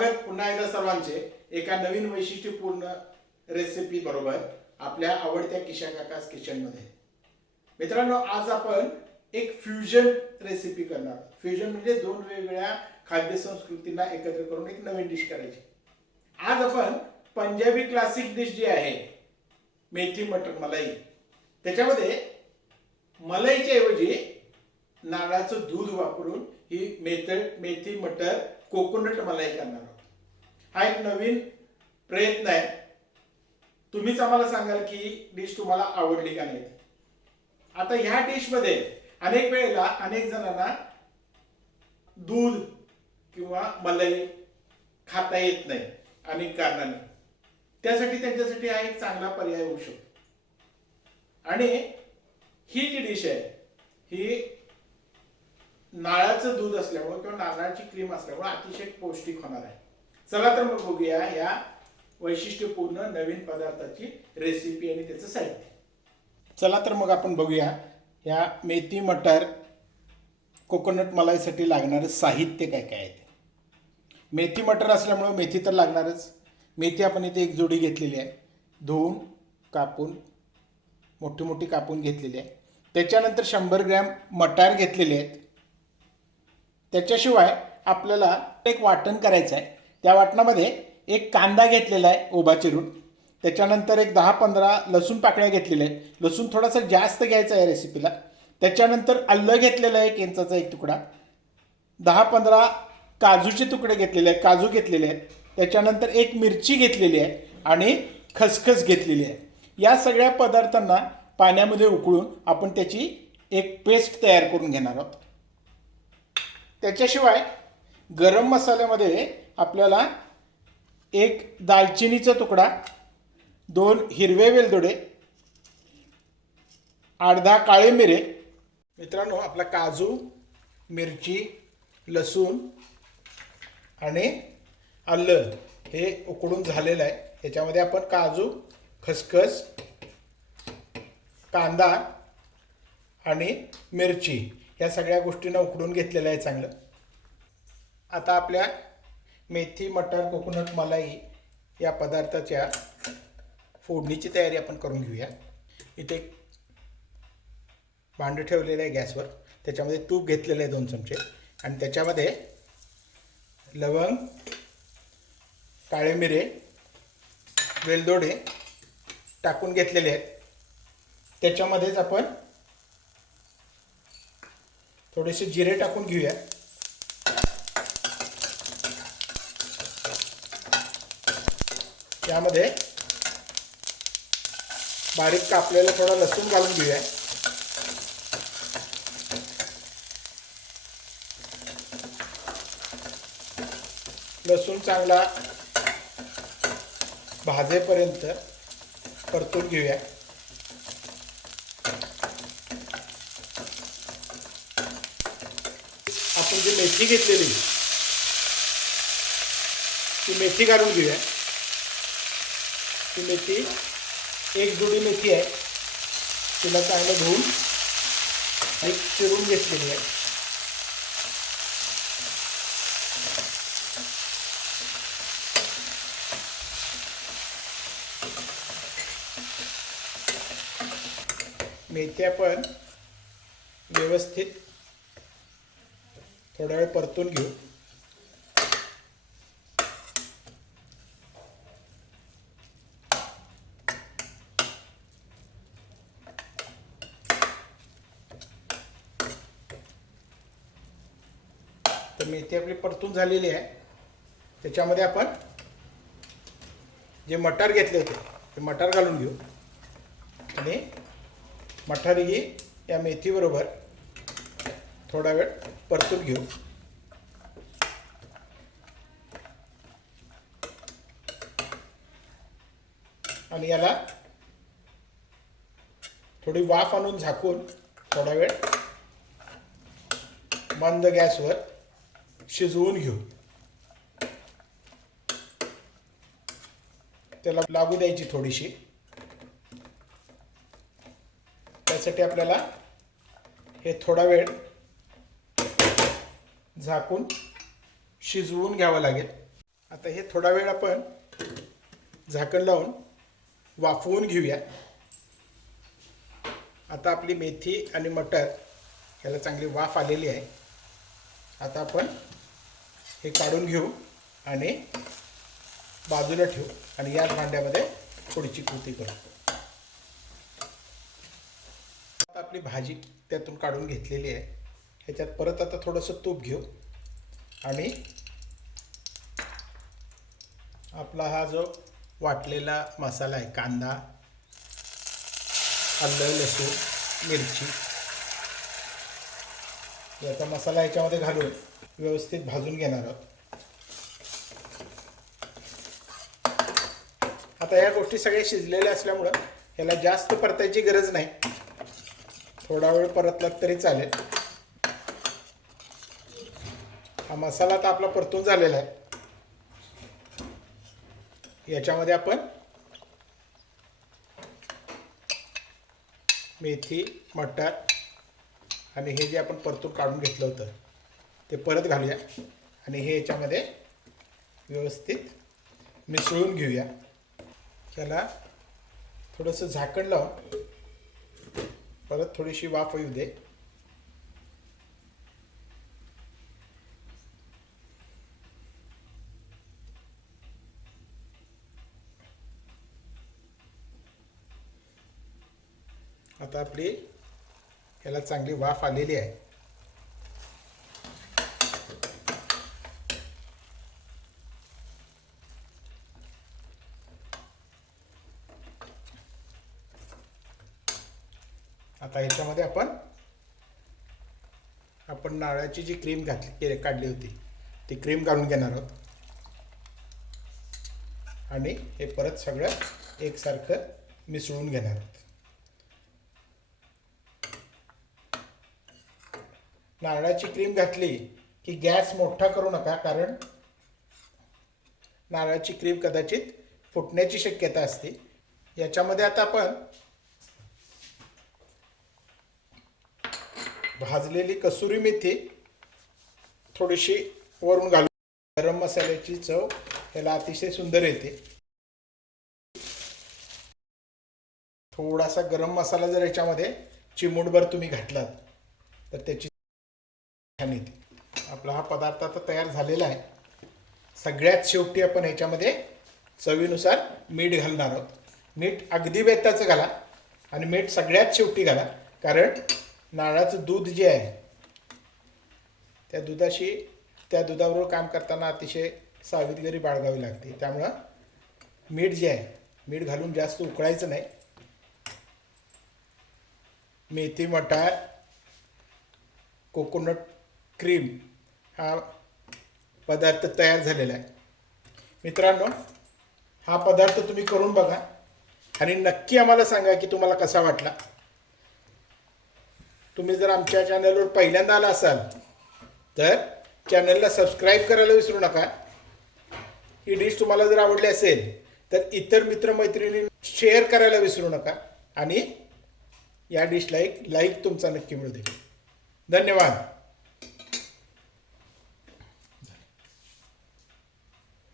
स्वागत पुन्हा एकदा सर्वांचे एका नवीन वैशिष्ट्यपूर्ण रेसिपी बरोबर आपल्या आवडत्या किशा काकास किचन मध्ये. मित्रांनो, आज आपण एक फ्युजन रेसिपी करणार. फ्युजन म्हणजे दोन वेगवेगळ्या खाद्य संस्कृतींना एकत्र करून एक नवीन डिश करायची. आज आपण पंजाबी क्लासिक डिश जी आहे मेथी मटर मलाई, त्याच्यामध्ये मलाईच्या ऐवजी नारळाचं दूध वापरून ही मेथी मटर कोकोनट मलाई करणार आहोत. हा एक नवीन प्रयत्न आहे. तुम्हीच आम्हाला सांगाल की डिश तुम्हाला आवडली का नाही. आता ह्या डिश मध्ये अनेक वेळेला अनेक जणांना दूध किंवा मलाई खाता येत नाही अनेक कारणांनी. त्यासाठी त्यांच्यासाठी हा एक चांगला पर्याय होऊ शकतो. आणि ही जी डिश आहे ही नारळाचं दूध असल्यामुळे किंवा नारळाची क्रीम असल्यामुळे अतिशय पौष्टिक होणार आहे. चला तर मग बघूया या वैशिष्ट्यपूर्ण नवीन पदार्थाची रेसिपी आणि त्याचं साहित्य. चला तर मग आपण बघूया या मेथी मटर कोकोनट मलाईसाठी लागणारं साहित्य काय काय आहे. मेथी मटर असल्यामुळे मेथी तर लागणारच. मेथी आपण इथे एक जोडी घेतलेली आहे, धुवून कापून मोठी मोठी कापून घेतलेली आहे. त्याच्यानंतर 100 ग्रॅम मटार घेतलेले आहेत. त्याच्याशिवाय आपल्याला एक वाटण करायचं आहे. त्या वाटणामध्ये एक कांदा घेतलेला आहे उभा चिरून. त्याच्यानंतर एक 10-15 लसूण पाकळ्या घेतलेल्या आहेत. लसूण थोडासा जास्त घ्यायचा आहे रेसिपीला. त्याच्यानंतर आलं घेतलेलं आहे, 1 इंचाचा एक तुकडा. 10-15 काजूचे तुकडे घेतलेले आहेत, काजू घेतलेले आहेत. त्याच्यानंतर एक मिरची घेतलेली आहे आणि खसखस घेतलेली आहे. या सगळ्या पदार्थांना पाण्यामध्ये उकळून आपण त्याची एक पेस्ट तयार करून घेणार आहोत. त्याच्याशिवाय गरम मसाल्यामध्ये आपल्याला एक दालचिनीचा तुकडा, 2 हिरवे वेलदोडे, 8-10 काळे मिरे. मित्रांनो, आपला काजू, मिरची, लसूण आणि आलं हे उकडून झालेलं आहे. त्याच्यामध्ये आपण काजू, खसखस, कांदा आणि मिरची या सगळ्या गोष्टींना उकडून घेतलेलं आहे चांगलं. आता आपल्या मेथी मटर कोकोनट मलाई या पदार्थाच्या फोडणीची तयारी आपण करून घेऊया. इथे भांडं ठेवलेलं आहे गॅसवर. त्याच्यामध्ये तूप घेतलेलं आहे 2 चमचे आणि त्याच्यामध्ये लवंग, काळे मिरे, वेलदोडे टाकून घेतलेले आहेत. त्याच्यामध्येच आपण थोडेसे जिरे टाकून घेऊया. त्यामध्ये बारीक कापलेला थोडा लसूण घालून घेऊया. लसूण चांगला भाजेपर्यंत परतून घेऊया. आपण जी मेथी घेतलेली ती मेथी काढून घेऊया. ती मेथी एक जोडी मेथी आहे, तिला चांगलं धुवून आणि चिरून घेतलेली आहे. मेथी आपण व्यवस्थित थोडा वेळ परतून घेऊ. तर मेथी आपली परतून झालेली आहे. त्याच्यामध्ये आपण जे मटार घेतले होते ते मटार घालून घेऊ आणि मटार ही या मेथीबरोबर थोडा वेळ परतून घेऊ. आणि याला थोडी वाफ आणून झाकून थोडा वेळ मंद गॅसवर शिजवून घेऊ. त्याला लागू द्यायची थोडीशी. त्यासाठी आपल्याला हे थोडा वेळ झाकून शिजवून घ्यावं लागेल. आता हे थोडा वेळ आपण झाकण लावून वाफवून घेऊया. आता आपली मेथी आणि मटर याला चांगली वाफ आलेली आहे. आता आपण हे काढून घेऊ आणि बाजूला ठेवू आणि याच भांड्यामध्ये थोडीशी कृती करू. आता आपली भाजी त्यातून काढून घेतलेली आहे. ह्याच्यात परत आता थोडंसं तूप घेऊ आणि आपला हा जो वाटलेला मसाला आहे, कांदा, आलं, लसूण, मिरची, याचा मसाला याच्यामध्ये घालून व्यवस्थित भाजून घेणार आहोत. आता या गोष्टी सगळ्या शिजलेल्या असल्यामुळं ह्याला जास्त परतायची गरज नाही. थोडा वेळ परतलात तरी चालेल. हा मसाला तर आपला परतून झालेला आहे. याच्यामध्ये आपण मेथी, मटर आणि हे जे आपण परतून काढून घेतलं होतं ते परत घालूया आणि हे याच्यामध्ये व्यवस्थित मिसळून घेऊया. त्याला थोडंसं झाकण लावून परत थोडीशी वाफ येऊ दे. आता आपली याला चांगली वाफ आलेली आहे. आता याच्यामध्ये आपण नारळाची जी क्रीम काढली होती ती क्रीम काढून घेणार आहोत आणि हे परत सगळं एकसारखं मिसळून घेणार आहोत. नारळाची क्रीम घातली की गॅस मोठा करू नका, कारण नारळाची क्रीम कदाचित फुटण्याची शक्यता असते. याच्यामध्ये आता आपण भाजलेली कसुरी मेथी थोडीशी वरून घालू. गरम मसाल्याची चव याला अतिशय सुंदर येते. थोडासा गरम मसाला जर याच्यामध्ये चिमूटभर तुम्ही घातलात तर त्याची छान येते. आपला हा पदार्थ आता तयार झालेला आहे. सगळ्यात शेवटी आपण ह्याच्यामध्ये चवीनुसार मीठ घालणार आहोत. मीठ अगदी बेताचं घाला आणि मीठ सगळ्यात शेवटी घाला, कारण नारळाचं दूध जे आहे त्या दुधाबरोबर काम करताना अतिशय सावधगिरी बाळगावी लागते. त्यामुळं मीठ जे आहे मीठ घालून जास्त उकळायचं नाही. मेथी, मटार, कोकोनट क्रीम हा पदार्थ तयार झालेला आहे. मित्रांनो, हा पदार्थ तुम्ही करून बघा आणि नक्की आम्हाला सांगा की तुम्हाला कसा वाटला. तुम्ही जर आमच्या चॅनलवर पहिल्यांदा आला असाल तर चॅनलला सबस्क्राईब करायला विसरू नका. ही डिश तुम्हाला जर आवडली असेल तर इतर मित्रमैत्रिणी शेअर करायला विसरू नका आणि या डिशला एक लाईक तुमचा नक्की मिळू दे. धन्यवाद.